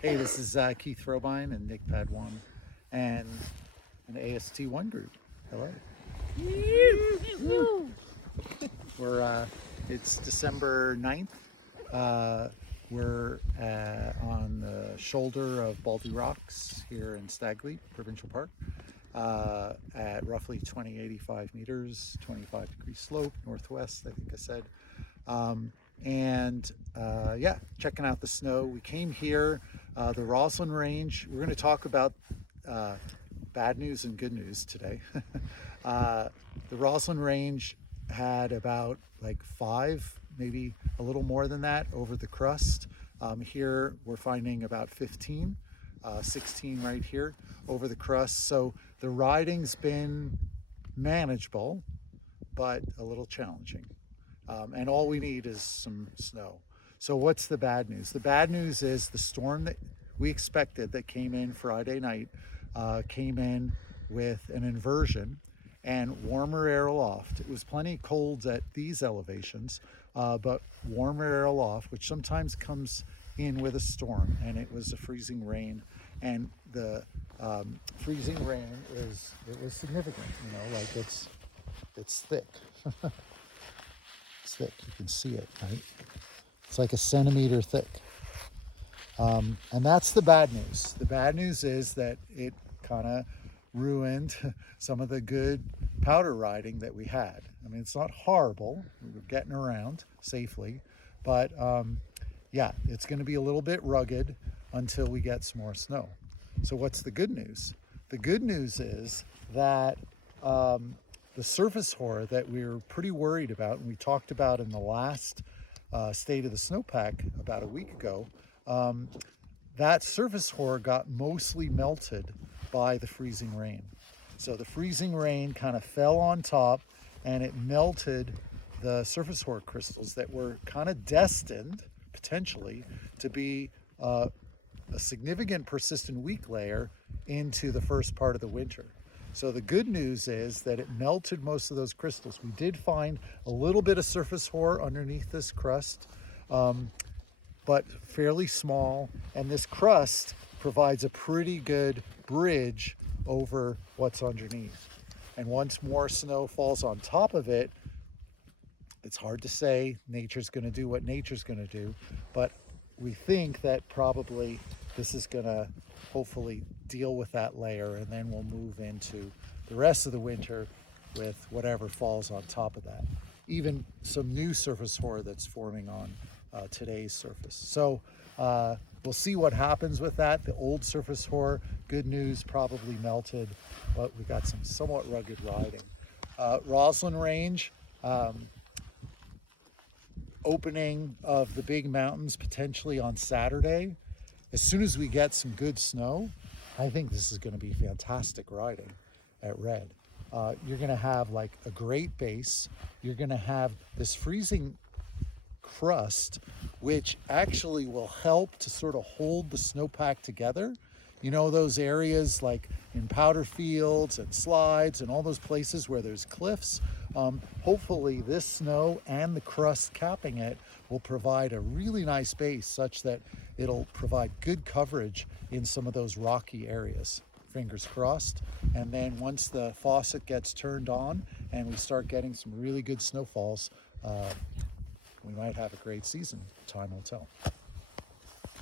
Hey, this is Keith Robine and Nick Padwan and an AST1 group. Hello. It's December 9th. We're on the shoulder of Baldy Rocks here in Stagleap Provincial Park at roughly 2085 meters, 25-degree slope, northwest, I think I said. Yeah, checking out the snow. We came here, the Roslyn Range. We're going to talk about bad news and good news today. The Roslyn Range had about like 5, maybe a little more than that over the crust. Here we're finding about 15, 16 right here over the crust. So the riding's been manageable, but a little challenging. And all we need is some snow. So what's the bad news? The bad news is the storm that we expected that came in Friday night came in with an inversion and warmer air aloft. It was plenty cold at these elevations, but warmer air aloft, which sometimes comes in with a storm, and it was a freezing rain. And the freezing rain it was significant, like it's thick. It's thick, you can see it, right? It's like a centimeter thick. And that's the bad news. The bad news is that it kind of ruined some of the good powder riding that we had. I mean, it's not horrible. We were getting around safely, but yeah, it's going to be a little bit rugged until we get some more snow. So what's the good news? The good news is that the surface horror that we were pretty worried about, and we talked about in the last state of the snowpack about a week ago, that surface horror got mostly melted by the freezing rain. So the freezing rain kind of fell on top and it melted the surface horror crystals that were kind of destined potentially to be a significant persistent weak layer into the first part of the winter. So the good news is that it melted most of those crystals. We did find a little bit of surface horror underneath this crust, but fairly small. And this crust provides a pretty good bridge over what's underneath. And once more snow falls on top of it, it's hard to say. Nature's going to do what nature's going to do, but we think that probably this is going to hopefully deal with that layer, and then we'll move into the rest of the winter with whatever falls on top of that. Even some new surface horror that's forming on today's surface. So we'll see what happens with that. The old surface horror, good news, probably melted, but we got some somewhat rugged riding. Roslyn Range, opening of the big mountains potentially on Saturday. As soon as we get some good snow, I think this is going to be fantastic riding at Red. You're going to have like a great base. You're going to have this freezing crust, which actually will help to sort of hold the snowpack together. You know, those areas like in powder fields and slides and all those places where there's cliffs. Hopefully this snow and the crust capping it will provide a really nice base such that it'll provide good coverage in some of those rocky areas. Fingers crossed. And then once the faucet gets turned on and we start getting some really good snowfalls, we might have a great season. Time will tell.